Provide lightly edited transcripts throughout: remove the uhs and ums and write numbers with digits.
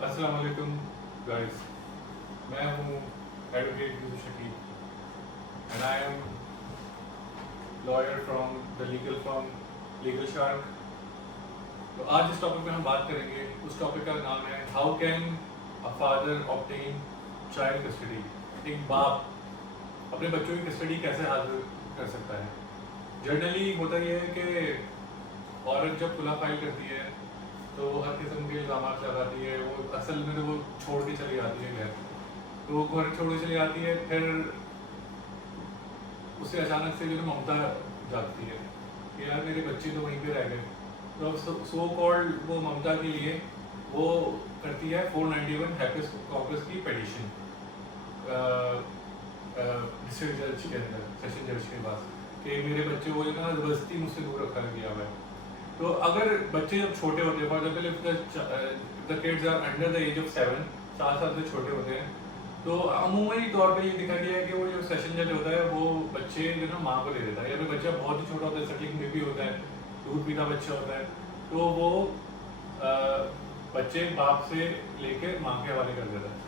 अस्सलाम वालेकुम गाइस, मैं हूँ advocate Yusuf Shakib and I am lawyer from the legal firm legal shark. तो आज इस टॉपिक में हम बात करेंगे, उस टॉपिक का नाम है how can a father obtain child custody. एक बाप अपने बच्चों की कस्टडी कैसे हासिल कर सकता है। जनरली होता यह है कि औरत जब खुला फाइल करती है तो वो हर किस्म के इल्ज़ाम लगाती है। वो असल में तो वो छोड़ के चली जाती है घर, तो वो घर छोड़ के चली जाती है। फिर उससे अचानक से जो है ममता जाती है कि यार मेरे बच्चे तो वहीं पे रह गए। तो अब सो कॉल्ड वो ममता के लिए वो करती है 491 हैपिस कॉर्पस की पेटिशन डिस्ट्रिक्ट जज के अंदर, सेशन जज के पास, कि मेरे बच्चे को जो है ना ज़बरदस्ती मुझसे दूर रखा गया हुआ है। तो अगर बच्चे जब छोटे होते हैं, for example if the kids are under the age of 7, 7 साल से छोटे होते हैं, तो अमूमनी तौर पे ये दिखा गया है कि वो जो सेशन जज होता है वो बच्चे जो ना माँ को दे देता है। या फिर बच्चा बहुत ही छोटा होता है, सटलिंग बेबी होता है, दूध पीता बच्चा होता है, तो वो बच्चे बाप से लेके माँ के हवाले कर देता है।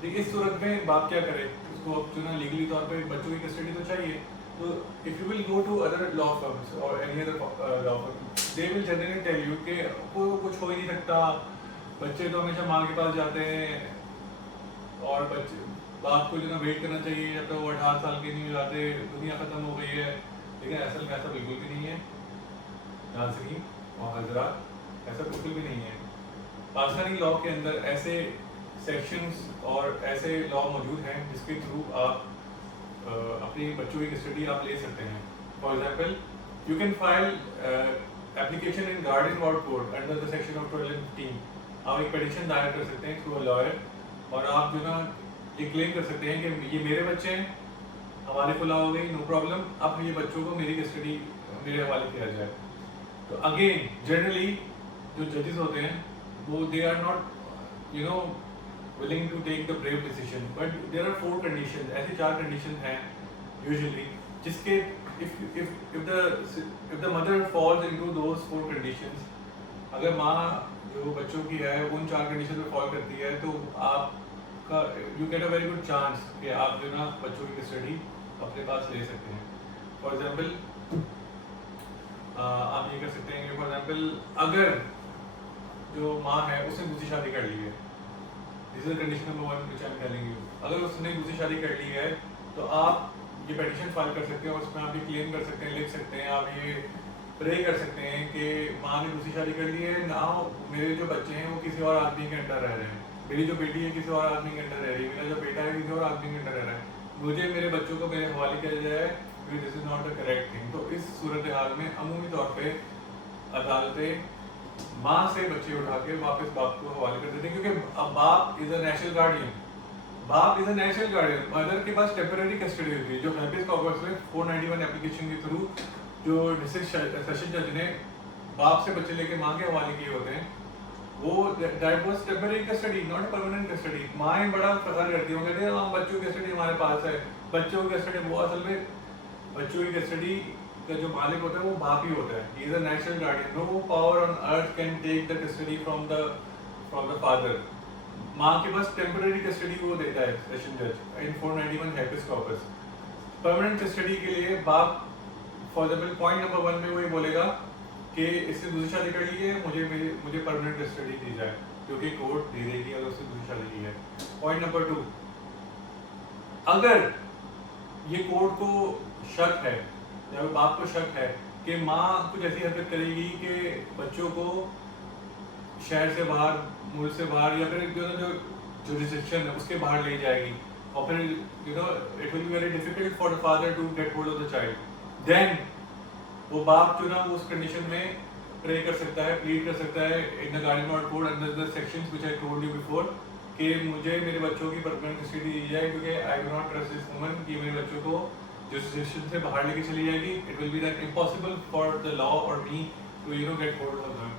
तो इस सूरत में बाप क्या करे, उसको अब जो ना लीगली तौर पे बच्चों की कस्टडी तो चाहिए। तो if you will go to other law firms or any other law firm, they will generally tell you कि कोई कुछ हो ही नहीं सकता, बच्चे तो हमेशा माँ के पास जाते हैं और बच्चे बाप को जो ना वेट करना चाहिए जब तक वो 18 साल के नहीं हो जाते, दुनिया ख़त्म हो गई है। लेकिन असल में ऐसा बिल्कुल भी नहीं है नाज़रीन और हज़रात, ऐसा बिल्कुल भी नहीं है। पाकिस्तानी लॉ के अंदर ऐसे सेक्शंस और ऐसे लॉ मौजूद हैं जिसके थ्रू आप अपने बच्चों की कस्टडी आप ले सकते हैं। For example, you can file application in guardian ward court under the section of 12 and 15। आप एक पिटीशन दायर कर सकते हैं थ्रू अ लॉयर, और आप जो ना ये क्लेम कर सकते हैं कि ये मेरे बच्चे हैं, हमारे खुला हो गई, नो प्रॉब्लम, अब ये बच्चों को मेरी कस्टडी मेरे हवाले किया जाए। तो अगेन जनरली जो जजेस होते हैं वो they are not willing to take the brave decision, but there are 4 conditions, ऐसी 4 conditions हैं usually जिसके if the mother falls into those 4 conditions, अगर माँ जो बच्चों की है उन 4 कंडीशन में फॉल करती है तो आपका you get a very good chance कि आप जो ना बच्चों की कस्टडी अपने पास ले सकते हैं। फॉर एग्जाम्पल आप ये कर सकते हैं कि फॉर एग्जाम्पल अगर जो माँ है उसने दूसरी शादी कर ली है, this is condition number 1 which I am telling you. अगर उसने दूसरी शादी कर ली है तो आप ये पेटिशन फाइल कर सकते हैं और उसमें आप ये क्लेम कर सकते हैं, लिख सकते हैं, आप ये प्रे कर सकते हैं कि माँ ने दूसरी शादी कर ली है, ना मेरे जो बच्चे हैं वो किसी और आदमी के अंडर रह रहे हैं, मेरी जो बेटी है किसी और आदमी के अंडर रह रही है, मेरा जो बेटा है किसी और आदमी के अंडर रह रहा है, मुझे मेरे बच्चों को मेरे हवाले किया जाए, this is not the correct thing. तो इस सूरत हाल में अमूमी तौर पर अदालतें माँ से बच्चे उठा के वापस बाप को हवाले कर देते हैं, क्योंकि अब बाप इज अ नेचुरल गार्डियन, बाप is a natural guardian. Mother के पास टेम्पररी कस्टडी होती है, जो हैपिस कॉर्पस में 491 एप्लीकेशन के थ्रू जो डिस्ट्रिक्ट सेशन जज ने बाप से बच्चे लेके माँ के हवाले किए होते हैं, वो that was temporary custody, not permanent custody. माँ बड़ा फखर करती होंगे, हम बच्चों की कस्टडी हमारे पास है, बच्चों की कस्टडी, वो असल में बच्चों की कस्टडी का जो मालिक होता है वो बाप ही होता है, he is a natural guardian. No power on earth can take the custody from the father. माँ के पास टेम्पररी कस्टडी वो देता है सेशन जज इन 491 हैपिस कॉर्पस। परमानेंट कस्टडी के लिए बाप फॉर एग्जाम्पल पॉइंट नंबर 1 में वो ये बोलेगा कि इससे दूसरी शादी कर ली है, मुझे परमानेंट कस्टडी दी जाए, क्योंकि कोर्ट दे देगी अगर उससे दूसरी शादी की है। पॉइंट नंबर 2, अगर ये कोर्ट को शक है या बाप को शक है कि माँ कुछ ऐसी हरकत करेगी कि बच्चों को शहर से बाहर, मुल्क से बाहर, या फिर जो जुरिस्डिक्शन है उसके बाहर ले जाएगी, और फिर it will be very difficult for the father to get hold of the child, then वो बाप जो ना उस कंडीशन में प्रे कर सकता है, प्लीड कर सकता है in the guardian ward code under the sections which I told you before, कि मुझे मेरे बच्चों की परमानेंट कस्टडी दी जाए, क्योंकि I do not trust this woman कि मेरे बच्चों को जुरिस्डिक्शन से बाहर लेके चली जाएगी। It will be that impossible for the law और me to get hold of them.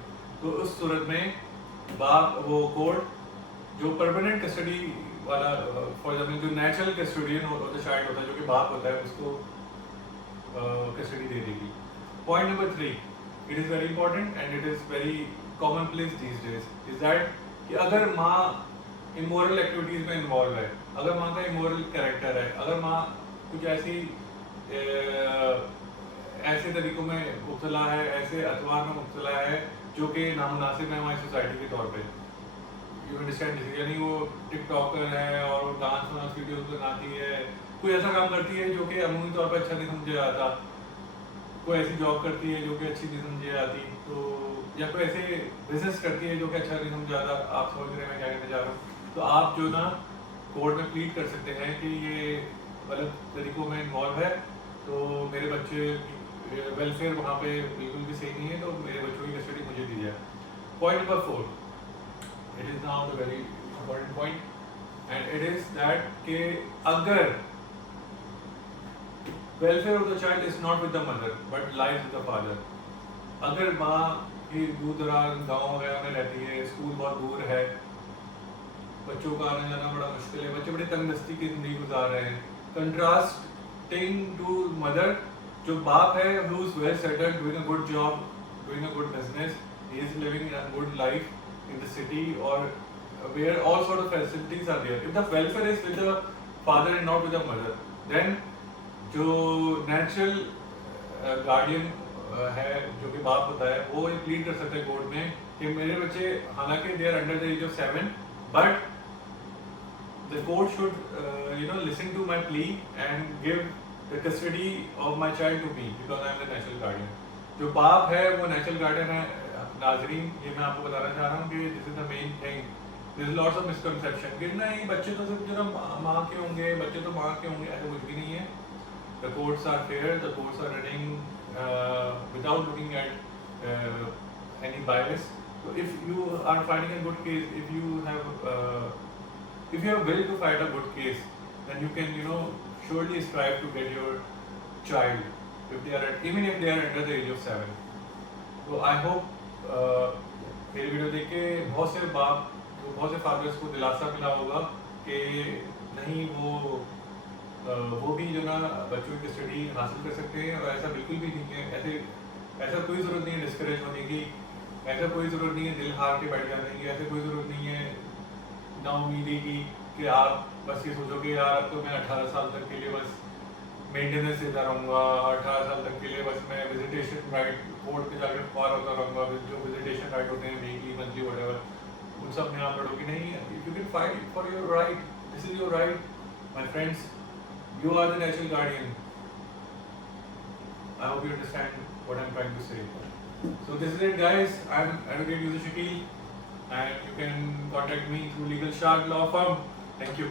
तो उस सूरत में बाप वो कोर्ट जो परमानेंट कस्टडी वाला, फॉर एग्जाम्पल जो natural custodian of the child होता है, जो कि बाप होता है, उसको कस्टडी दे देगी। Point number 3, it is very important and it is very common place these days, is that कि अगर माँ इमोरल एक्टिविटीज़ में इन्वॉल्व है, अगर माँ का इमोरल कैरेक्टर है, अगर माँ कुछ ऐसे तरीकों में मुब्तला है, ऐसे अतवार में मुब्तला है जो कि नामुनासिब है हमारी सोसाइटी के तौर पे, यू अंडरस्टैंड, यानी वो टिकटॉकर है और वो डांस वांस वीडियोस बनाती है, कोई ऐसा काम करती है जो कि अमूमी तौर पर अच्छा नहीं समझा जाता, कोई ऐसी जॉब करती है जो कि अच्छी नहीं समझी जाती, तो या कोई ऐसे बिजनेस करती है जो कि अच्छा नहीं समझा जाता, आप समझ रहे हैं मैं क्या कहने जा रहा हूँ, तो आप जो ना कोर्ट में प्लीड कर सकते हैं कि ये गलत तरीकों में इन्वॉल्व है, तो मेरे बच्चे वेलफेयर वहाँ पे बिल्कुल भी सही नहीं है, तो मेरे बच्चों की कस्टडी मुझे दी जाए। Point number 4, it is now the very important point, and it is that कि अगर welfare of the child is not with the mother but lies with the father, अगर माँ ही दूर दराज गाँव वगैरह में रहती है, स्कूल बहुत दूर है, बच्चों का आना जाना बड़ा मुश्किल है, बच्चे बड़ी तंगदस्ती की जिंदगी गुजार रहे हैं, कंट्रास्टिंग टू मदर, जो बाप है who is well settled, doing a good job, doing a good business, he is living a good life in the city or where all sort of facilities are there. If the welfare is with the father and not with the mother, then जो natural guardian है जो कि बाप होता है, वो ये plead कर सकता है कोर्ट में कि मेरे बच्चे हालांकि they are under the age of 7 but the court should listen to my plea and give the custody of my child to me because I am the natural guardian. जो बाप है वो नेचुरल गार्डियन है। नाजरीन, ये मैं आपको बताना चाह रहा हूँ कि this is the main thing, this is lots of misconception कि नहीं बच्चे तो सिर्फ जो माँ के होंगे, बच्चे तो माँ के होंगे, ऐसा कुछ भी नहीं है। The courts are fair, the courts are running without looking at any bias. So if you are fighting a good case, if you have will to fight a good case, then you can surely strive to get your child even if they are under the age of 7. So I hope मेरी video देख के बहुत से fathers को दिलासा मिला होगा कि नहीं वो भी जो ना बच्चों की कस्टडी हासिल कर सकते हैं, और ऐसा बिल्कुल भी नहीं है। ऐसा कोई ज़रूरत नहीं है डिस्करेज होने की, ऐसा कोई ज़रूरत नहीं है दिल हार के बैठ जाने की, ऐसा कोई ज़रूरत नहीं है नाउमीदी की कि आप बस ये सोचो कि यार अब तो मैं 18 साल तक के लिए बस मेंटेनेंस देता रहूँगा, 18 साल तक के लिए बस मैं विजिटेशन राइट कोर्ट पे जाकर पार होता रहूँगा, जो विजिटेशन राइट होते हैं वीकली मंथली व्हाटएवर, उन सब में आप लड़ोगे नहीं। You can fight for your right, this is your right my friends, you are the natural guardian. I hope you understand what I am trying to say. So this is it guys, I am Advocate Yusuf Shakil and you can contact me through Legal Shark Law Firm. Thank you.